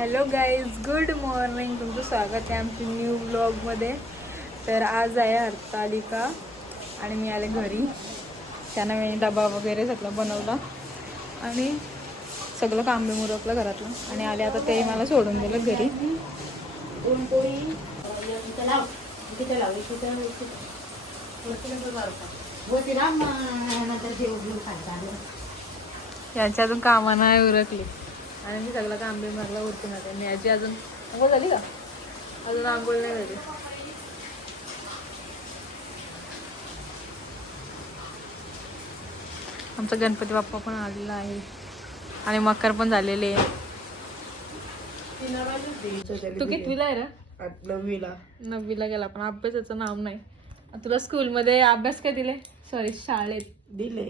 Hello guys, good morning. तुमचं स्वागत आहे आमच्या न्यू ब्लॉगमध्ये. तर आज आहे हरतालिका आणि मी आले घरी. त्यानं मी डबा वगैरे सगळं बनवलं आणि सगळं काम बी मुरकलं घरातलं आणि आले. आता ते मला सोडून दिलं घरी. याची अजून कामं नाही उरकली आणि मी सगळं काम बी मारला उरकून आता. मी याची अजून आंघोळ झाली का? अजून आंघोळ नाही झाली. आमचा गणपती बाप्पा पण आलेला आहे आणि मकर पण झालेले आहे. तू कितवीला आहे रे? 9वीला गेला, पण अभ्यासाचं नाव नाही. तुला स्कूलमध्ये अभ्यास काय दिले? सॉरी, शाळेत दिले.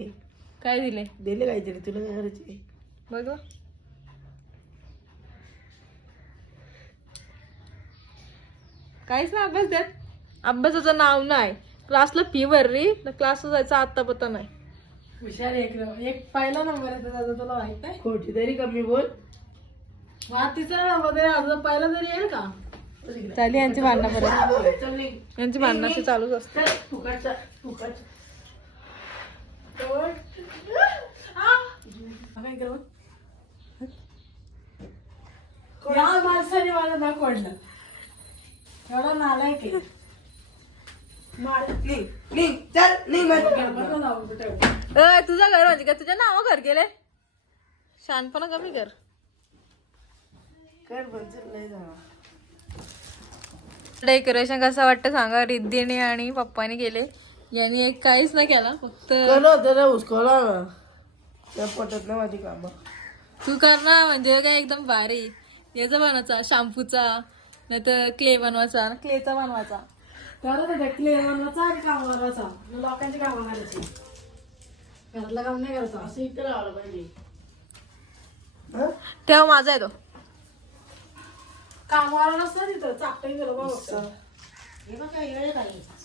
काय दिले? दिले काहीतरी. तुला काय करायचे बघ. काहीच ना अभ्यास देत. अभ्यासाचं नाव नाही. क्लासला फी भरली तर क्लासला जायचा आता पत्ता नाही. हुशार एक पहिला नंबर आहे त्याचा. तुला माहित आहे? खोटी तरी कमी बोल. तिचा नंबर पहिला तरी येईल का? चाली यांची भांडणं परत. यांची भांडणं अशी चालूच असते. या माणसाने मला ना कोडलं. एवढा नालायक आहे. तुझं घर म्हणजे का? तुझ्या नाव घर गेले. शानपणा कमी कर. डेकोरेशन कसं वाटतं सांगा. रिद्धीने आणि पप्पाने केले. यांनी एक काहीच नाही केला, फक्त पटत नाही माझी काम. तू कर ना. म्हणजे काय एकदम भारी. याचा बनवायचा, शॅम्पूचा, नाही तर क्ले बनवायचा, क्लेचा बनवायचा. क्ले बनवायचा आणि काम बनवायचा. लोकांची कामं करायची. घरातलं काम नाही करायचं. असं इथं राहावं पाहिजे. तेव्हा माझा आहे तो. कामाला नसतं तिथं. चाकटाही गेलो बघ.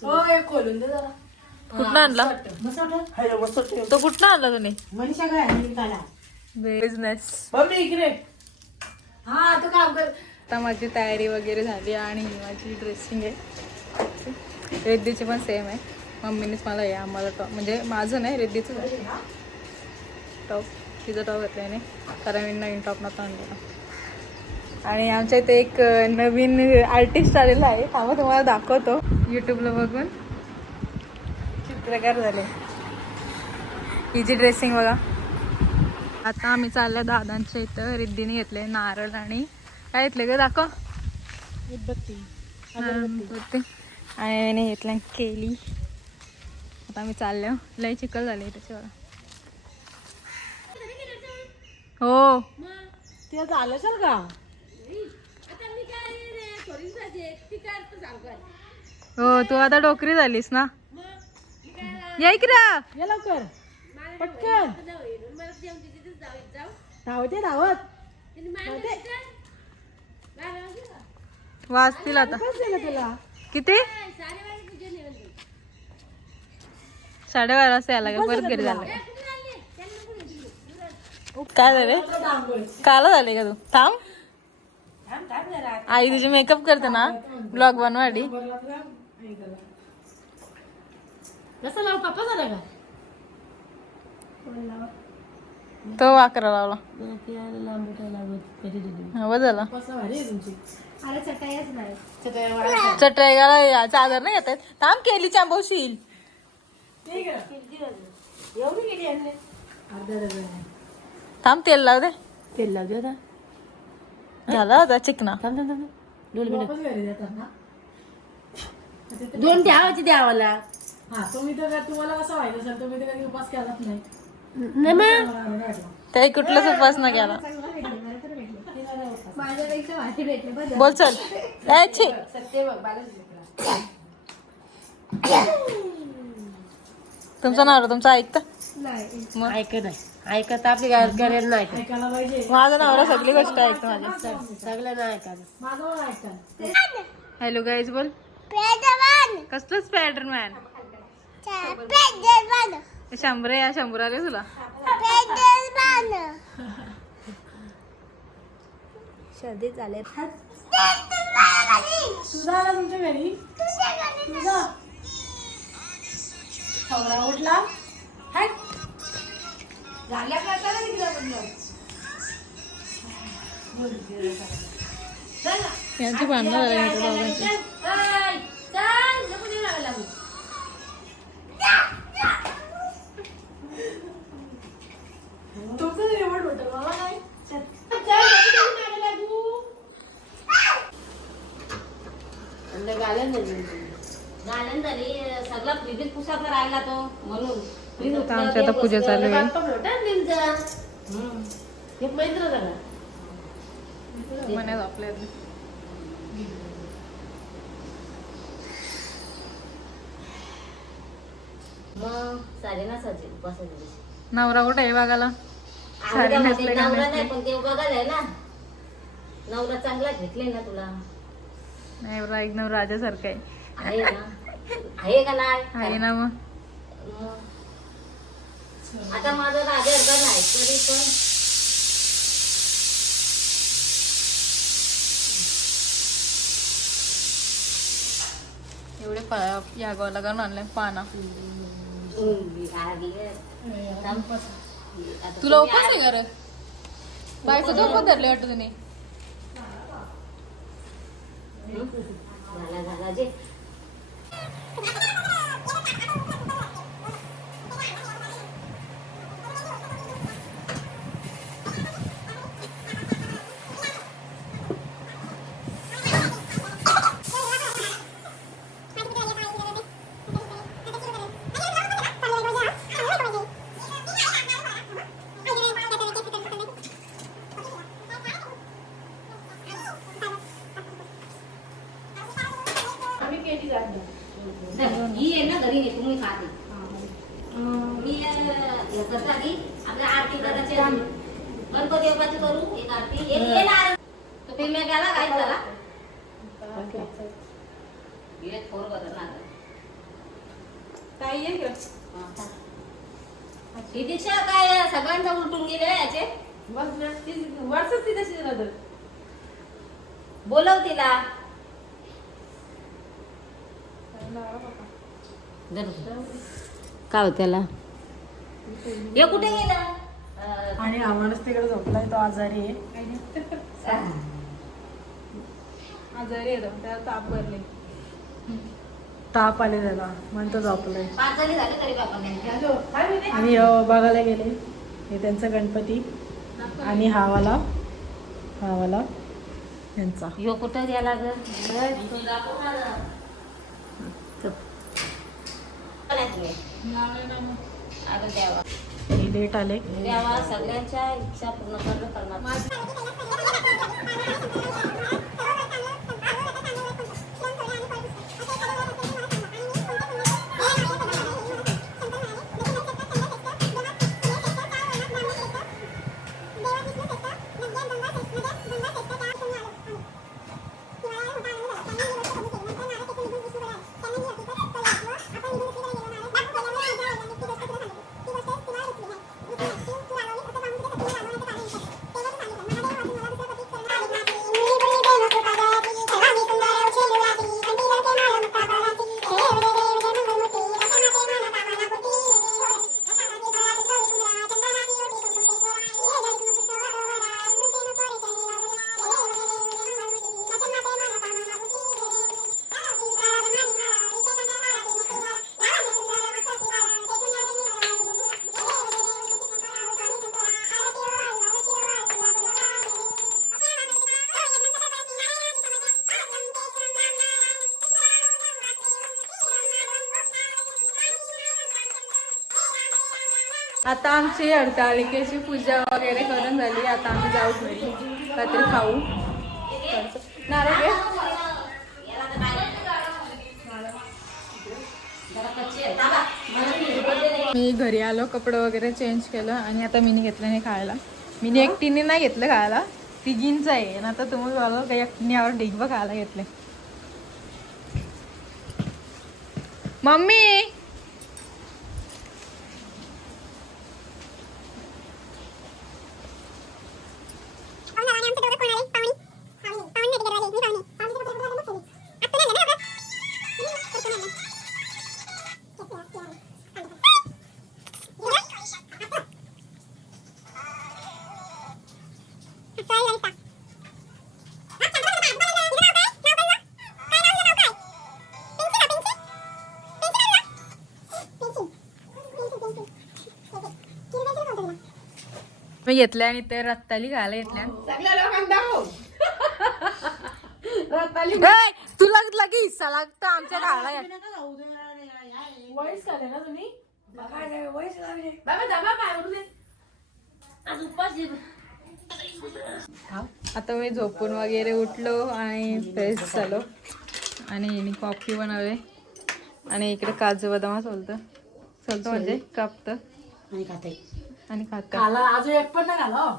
हो, एक खोलून दे जरा. कुठनं आणला तो? कुठनं आणला तुम्ही? मनीषा काय बिझनेस. इकडे. हा, तू काम कर. आता माझी तयारी वगैरे झाली आणि माझी ड्रेसिंग आहे. रिद्धीची पण सेम आहे. मम्मीनेच मला या आम्हाला टॉप, म्हणजे माझं नाही, रिद्धीचंच आहे टॉप. तिचं टॉप घेतल्याने, कारण मी नवीन टॉप नव्हता आणलेला. आणि आमच्या इथे एक नवीन आर्टिस्ट आलेला आहे. आम्हाला तुम्हाला दाखवतो. यूट्यूबला बघून चित्रकार झाले. हिची ड्रेसिंग बघा. आता आम्ही चालल्या दादांच्या इथं. रिद्धीने घेतले नारळ आणि काय घेतले ग? दाखव. उदबत्ती आणि घेतल्या केली. आता आम्ही चाललो. लय चिखल झाले त्याच्यावर. हो, ते झालं सर का? हो, तू आता डोकरी झालीस ना. या इकडे. ये लवकर पटकन. धावत वाचतील आता. तुला किती? 12:30 वाजता यायला लागेल. परत घरी झालं. काय झाले? काला झाले का तू? थांब. आई तुझी मेकअप करते ना ब्लॉग बनवाडी. कसं लाव? पप्पा झाला का? तो वाकरा लावला. हवं झालं. चटई चादर नाही घेत. थांब, केली चांबवशील. थांब, तेल लाव दे. तेल लाव दे. झाला होता चिकना. दोन द्यावाची द्यावाला. हा, तुम्हाला कसं व्हायचं सर? तुम्ही तर कधी उपास केलाच नाही. ते कुठलाच उपास न केला. बोल चल. तुमचं नाव तुमचं ऐकतं? ऐकत आपली गरज नाही. माझं नवरा सगळी गोष्ट ऐकतं माझ्या. सगळं नाही ऐकत. हॅलो गाईज, बोल. कसलं स्पायडरमॅन? शंभरे या 100 आले तुला. सर्दी झाले. तुझा आला तुमच्या घरी तुझा खवरा उठला हाय झाल्या करता ना तिकडे यांची भांडणं झाली होती दोघांची. तुमचं रेवट होतं मला नाही गालन झाली सगळा फ्रीजच पुसाचा राहिला तो म्हणून आता आमची आता पूजा चालू आहे. एक मैत्र झाला मनात आपल्या मग साडे ना साजे उपासाचे नवरा कुठे आहे बघायला? साडी नेसले का नवरा नेसले? नाही पण ते बघायला ना नवरा चांगला घेतले ना तुला नवरा एकदम राजासारखा आहे. आहे ना आहे का नाही आहे ना मग. मग. आता माझा राजा नाही तरी पण एवढे या गावाला घालून आणले पाना. तुला ओपन नाही करत? बायचं झोपत धरले वाटतं तुम्ही. झाला जे ही आहे ना घरी नाही तुम्ही खाते मी कसं आधी आपल्या आरती करायची गणपती बाप्पाची करू एक आरती एक ये ना तो फिर मैं गेला काय झाला ये फोर करणार काय येईल का? ही दीक्षा काय सगळ्यांचा उलटून गेले याचे बस ना व्हॉट्सअप ती तशी राहत बोलव तिला काय होत त्याला हे कुठे गेला आणि हा माणूस तिकडे झोपलाय तो आजारी आहे आजारी येतो त्याला ताप भरले. ताप आले त्याला म्हणतो झोपलाय 5 जणी झाले तरी बाबा आणि बघायला गेले हे त्यांचा गणपती आणि हावाला यांचा ह्यो कुठं गेला ग अगं देवा हे लेट आले देवा सगळ्यांच्या इच्छा पूर्ण करणार आता आमची हरतालिकेची पूजा वगैरे करून झाली. आता आम्ही जाऊ घरी काहीतरी खाऊ. नारळ घे. मी घरी आलो, कपडे वगैरे चेंज केलं आणि आता मीनी घेतलं नाही खायला. मीनी एकटीने नाही घेतलं खायला, तिघींचं आहे. आणि आता तुम्ही बघा काही एकटीने यावर डिगबं खायला घेतले. मम्मी मी घेतल्या आणि ते रत्ताली खायला घेतल्या. सगळ्या लोकांना तुला लगे हिस्सा लागतं आमच्या खायला. वॉइस काढले ना तुम्ही? आता मी झोपून वगैरे उठलो आणि फ्रेश झालो आणि कॉफी बनवले आणि इकडे काजू बदाम सोलतो म्हणजे कापतं आणि खाते आणि खातं. खाला अजून एक पण नाही घाला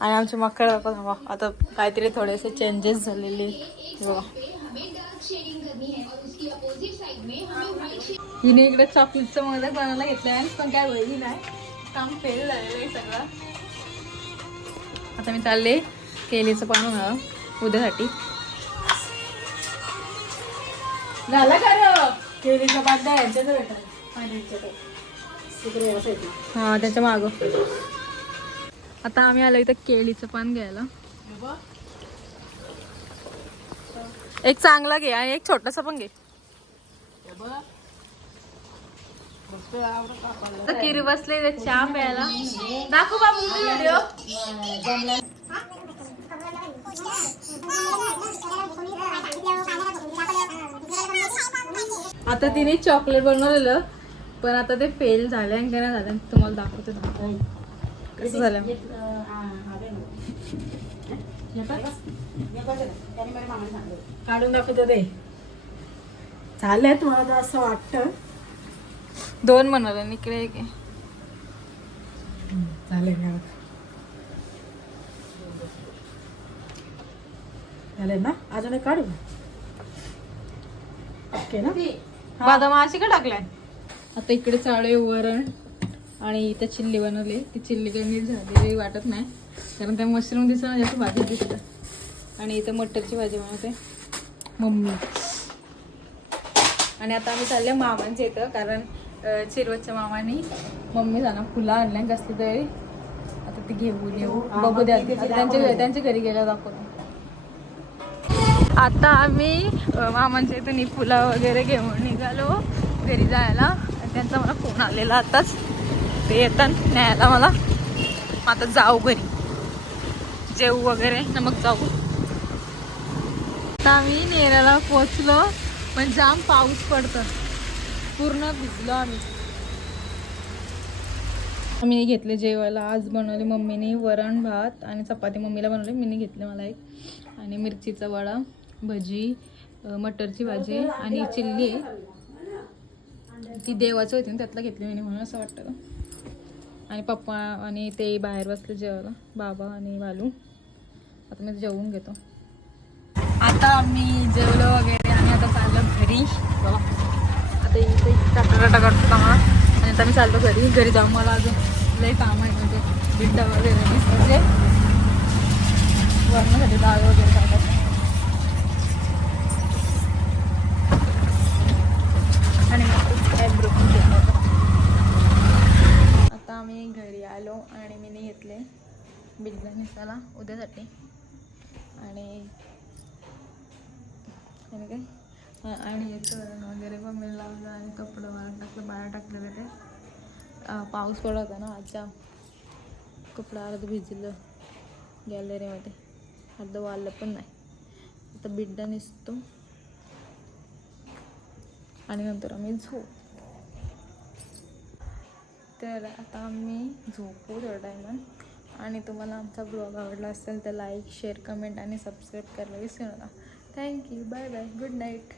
आणि आमचे मक्कड बाबा आता काहीतरी थोडेसे चेंजेस झालेले बघा. हिने इकडे चॉकलेटचं मोदक बनायला घेतलंय पण काय वळली नाही, काम फेल झालेलं आहे सगळं. आता मी चालले केलीचं पान होणार उद्यासाठी. झाला का केळीचा बांधा यांच्यात भेटायला तिकडे हा त्याच्या मागं. आता आम्ही आलो इथं केळीचं पान घ्यायला. एक चांगला घे आणि एक छोटासा पण घे. किरी बसले चहा प्यायला. दाखव बाबू व्हिडिओ. आता तिने चॉकलेट बनवलेलं पण आता ते फेल झालं आणि काय नाही झालं. तुम्हाला दाखवते कसं झालं. काढून दाखवतो ते झालेत मला तर असं वाटतं. 2 बनवलं इकडे एक आहे. झाले झाले ना अजून एक काढू ओके ना. बदाम अशी का टाकलाय. आता इकडे चालू आहे वरण आणि इथं चिल्ली बनवली. ती चिल्ली कमी झालेली वाटत नाही कारण त्या मशरूम दिसतं जास्त भाजी दिसतं. आणि इथं मटरची भाजी बनवते मम्मी. आणि आता आम्ही चालले मामांच्या इथं कारण चिरवतच्या मामानी मम्मी जाणार फुलं आणल्या कसली तरी. आता ती घेऊन येऊ बघू द्या. त्यांच्या घरी गेल्या दाखवतो. आता आम्ही मामांच्या इथून फुलं वगैरे घेऊन निघालो घरी जायला. त्यांचा मला फोन आलेला आताच. ते येतात न्यायला मला. आता जाऊ घरी जेवू वगैरे ना मग जाऊ. आता आम्ही नेराला पोचलो पण जाम पाऊस पडतं. पूर्ण भिजलो आम्ही. मी घेतले जेवायला. आज बनवले मम्मीने वरण भात आणि चपाती. मम्मीला बनवले मीने घेतले मला एक. आणि मिरचीचा वडा भजी मटरची भाजी आणि चिल्ली आहे. ती देवाची होती ना त्यातला घेतली मी म्हणून असं वाटतं. आणि पप्पा आणि ते बाहेर बसले जेवायला बाबा आणि बालू. आता मी जेवून घेतो. आता आम्ही जेवलो वगैरे आणि आता चाललो घरी. आता इथे टाटा करतो आम्हाला आणि आता मी चाललो घरी जाऊन मला अजून लई काम आहे म्हणजे बिड्डा वगैरे म्हणजे वरणासाठी डाळ वगैरे टाकतात. आणि आता आम्ही घरी आलो आणि मी घेतले बिड्डा निसाला उद्यासाठी. आणि काय आणि तोरण वगैरे पण मी लावलं आणि कपडे वाळत टाकलं बाहेर टाकलं. ते पाऊस पडत होता ना आजच्या. कपडं अर्ध भिजलं गॅलरीमध्ये अर्ध वाळलं पण नाही. आता बिड्डा निसतो आणि नंतर आम्ही झोप. तर आता आम्ही झोपू थोडा टायमान. आणि तुम्हाला आमचा ब्लॉग आवडला असेल तर लाईक शेअर कमेंट आणि सबस्क्राईब करायला विसरू नका. Thank you bye bye good night.